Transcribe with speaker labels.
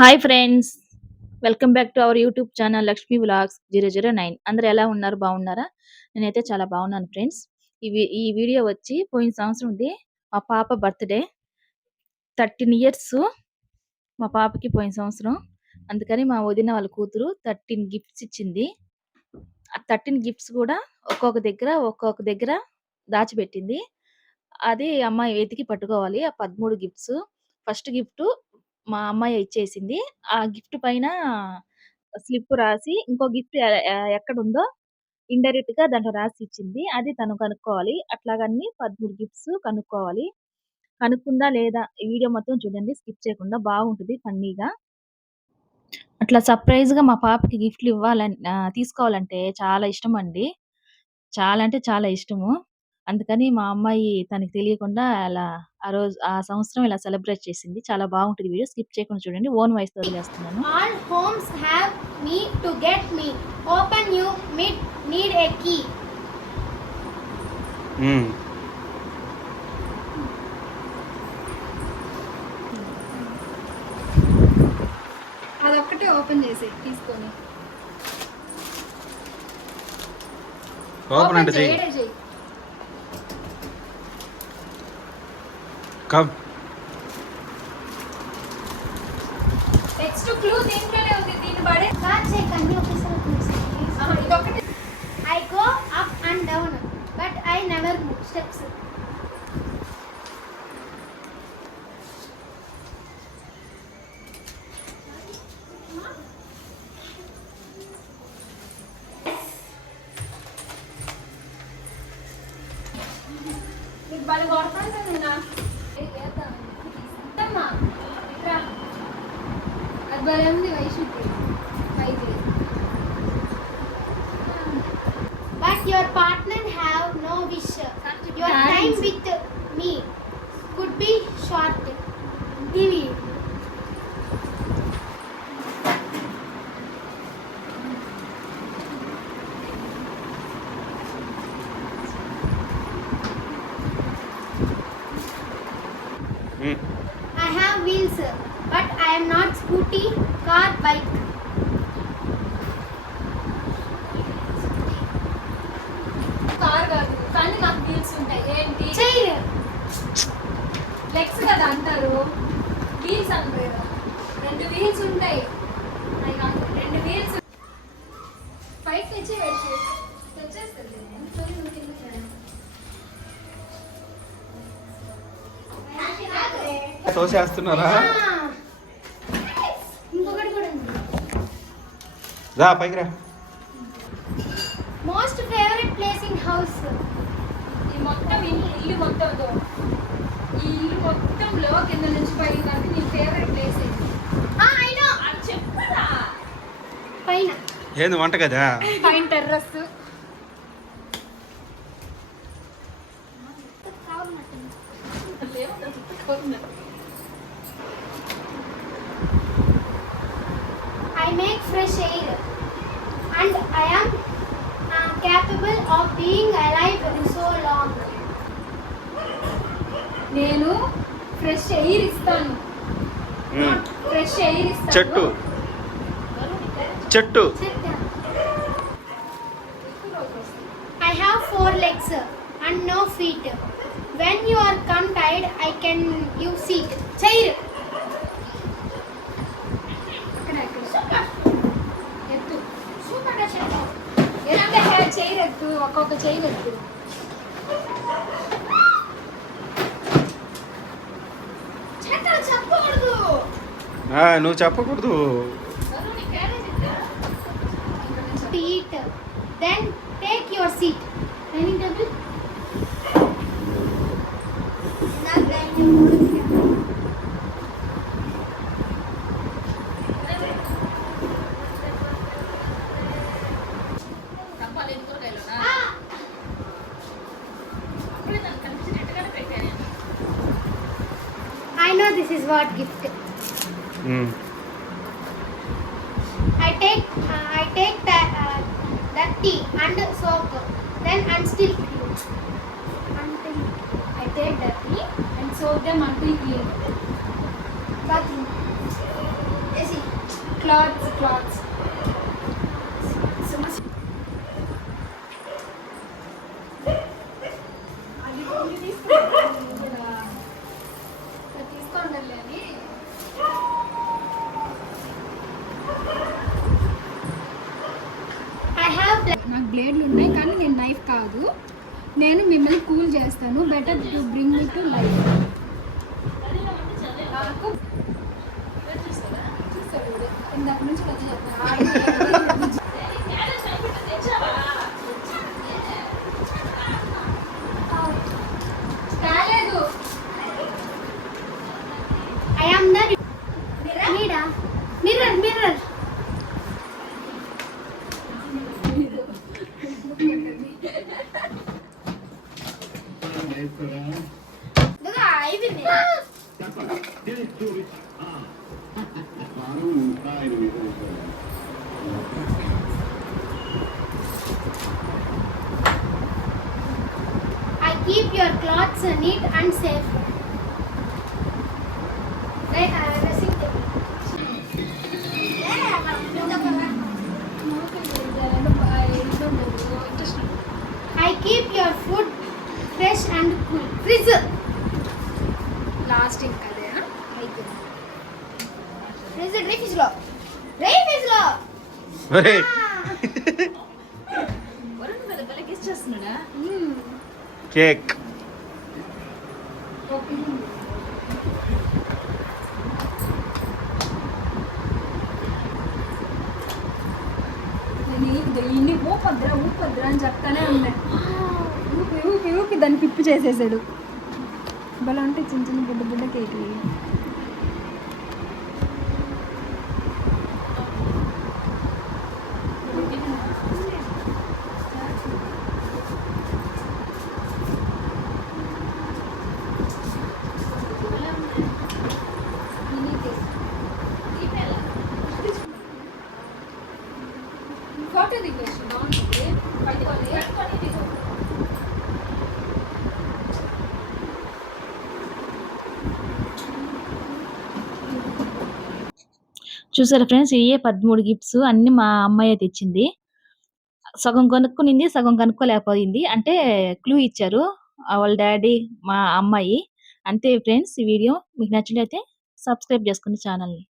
Speaker 1: Hi friends welcome back to our YouTube channel Lakshmi vlogs zero zero nine అందరు ఎలా ఉన్నారు? బాగున్నారా? నేనైతే చాలా బాగున్నాను ఫ్రెండ్స్ ఇవి ఈ వీడియో వచ్చి పోయిన సంవత్సరం ఉంది మా పాప బర్త్డే థర్టీన్ ఇయర్స్ మా పాపకి పోయిన సంవత్సరం. అందుకని మా వదిన వాళ్ళ కూతురు థర్టీన్ గిఫ్ట్స్ ఇచ్చింది. ఆ థర్టీన్ గిఫ్ట్స్ కూడా ఒక్కొక్క దగ్గర ఒక్కొక్క దగ్గర దాచిపెట్టింది. అది అమ్మాయి వెతికి పట్టుకోవాలి ఆ పదమూడు గిఫ్ట్స్ ఫస్ట్ గిఫ్ట్ మా అమ్మాయి ఇచ్చేసింది. ఆ గిఫ్ట్ పైన స్లిప్ రాసి ఇంకో గిఫ్ట్ ఎ ఎ ఎక్కడుందో ఇండైరెక్ట్‌గా దాంట్లో రాసి ఇచ్చింది. అది తను కనుక్కోవాలి. అట్లాగా అన్ని 13 గిఫ్ట్స్ కనుక్కోవాలి. కనుక్కుందా లేదా ఈ వీడియో మొత్తం చూడండి స్కిప్ చేయకుండా బాగుంటది ఫన్నీగా. అట్లా సర్ప్రైజ్‌గా మా పాపకి గిఫ్ట్‌లు ఇవ్వాలని ఆహ్, తీసుకోవాలంటే చాలా ఇష్టమండి. చాలా అంటే చాలా ఇష్టము. అందుకని మా అమ్మాయి తనకి తెలియకుండా అలా ఆ రోజు ఆ సంవత్సరం ఇలా సెలబ్రేట్ చేసింది. చాలా బాగుంటది వీడియో. స్కిప్ చేయకుండా చూడండి. ఓన్ వాయిస్‌తో వదిలేస్తున్నాను.
Speaker 2: All homes have me to get me. Open you mid need a key.
Speaker 3: ఉమ్.
Speaker 4: అదొక్కటే ఓపెన్ చేసి తీసుకొని
Speaker 3: ఓపెన్ అంటే చెయ్యి
Speaker 4: చేయడే చెయ్యి
Speaker 3: కమ్
Speaker 4: నెక్స్ట్ క్లూ దీంట్లోనే ఉంది దీన్ని పడే
Speaker 2: God say can you please help me, please?
Speaker 4: ఆహా, ఇదొక్కటి
Speaker 2: I go up But your partner have no wish. Your time with me could be short. Divi.
Speaker 3: Hmm.
Speaker 2: I have wheels. But I am not scooty, car, bike.
Speaker 4: Car కాదు కానీ నాకు wheels ఉంటాయి. ఏంటి?
Speaker 2: Chair.
Speaker 4: Legs కదా అంటారు. Wheels అంటారు. రెండు wheels ఉంటాయి. రెండు వీల్స్ పైకి తెచ్చి పెట్టి తెచ్చేస్తుంది.
Speaker 3: తోసేస్తున్నారా
Speaker 2: Ah. ఇంకొకటి కూడా ఉంది
Speaker 3: రా పైకి రా.
Speaker 2: Most favourite place in house
Speaker 4: ఈ మొత్తం ఇల్లు ఇల్లు మొత్తంలో ఈ ఇల్లు మొత్తంలో కింద నుంచి పై వరకు నీ ఫేవరెట్ ప్లేస్ ఏంటి?
Speaker 2: ఐ నో
Speaker 4: అది చెప్పురా.
Speaker 2: పైన.
Speaker 3: ఏంది వంట కదా?
Speaker 4: పైన terrace.
Speaker 2: I make fresh air. I am uh, capable of being alive so long.
Speaker 4: నేను ఫ్రెష్ ఎయిర్ ఇస్తాను. ఫ్రెష్ ఎయిర్ ఇస్తాను
Speaker 3: చెట్టు చెట్టు
Speaker 2: I have four legs and no feet. When you are come tired, I can you seat. Chair.
Speaker 4: ఎత్తు ఒక్కొక్క
Speaker 3: ఆ, నువ్వు చెప్పకూడదు.
Speaker 2: To eat. Then take This is what gift.
Speaker 3: Mm.
Speaker 2: I take uh, I take the, uh, tea and soak, then I'm still clean. Until
Speaker 4: I take the tea and soak them until clean.
Speaker 2: Bathroom. clothes,
Speaker 4: clothes. బ్లేడ్లు ఉన్నాయి కానీ నేను knife కాదు. నేను మిమ్మల్ని cool చేస్తాను. Better to bring me to life. ఇందాక నుంచి
Speaker 2: I will. I keep your clothes neat and safe. They have Fridge.
Speaker 4: Last ఇంకా అదే అయితే
Speaker 2: Fridge, dry fish lo. Dry fish lo.
Speaker 3: ఒరే
Speaker 1: వరుణ్ మీద
Speaker 3: కేక్
Speaker 4: నేను ఇదో ఇన్ని ఊపద్రా ఊపద్రా అని చెప్తానే ఉన్నాయి. ఊపి ఊపి ఊపి దాన్ని పిప్పి చేసేసాడు. భలే ఉంటాయి చిన్న చిన్న బుడ్డ బుడ్డ కేకులు చూసారు దిగేసి బాగుంటుంది పట్టుకొని పట్టుకొని దిగు
Speaker 1: చూసారా ఫ్రెండ్స్ ఇవే పదమూడు గిఫ్ట్స్ అన్ని మా అమ్మాయి తెచ్చింది. సగం కొనుక్కునింది సగం కనుక్కోలేకపోయింది. అంటే క్లూ ఇచ్చారు వాళ్ళ డాడీ మా అమ్మాయి. అంతే ఫ్రెండ్స్ ఈ వీడియో మీకు నచ్చినట్లయితే సబ్స్క్రైబ్ చేసుకోండి ఛానల్ని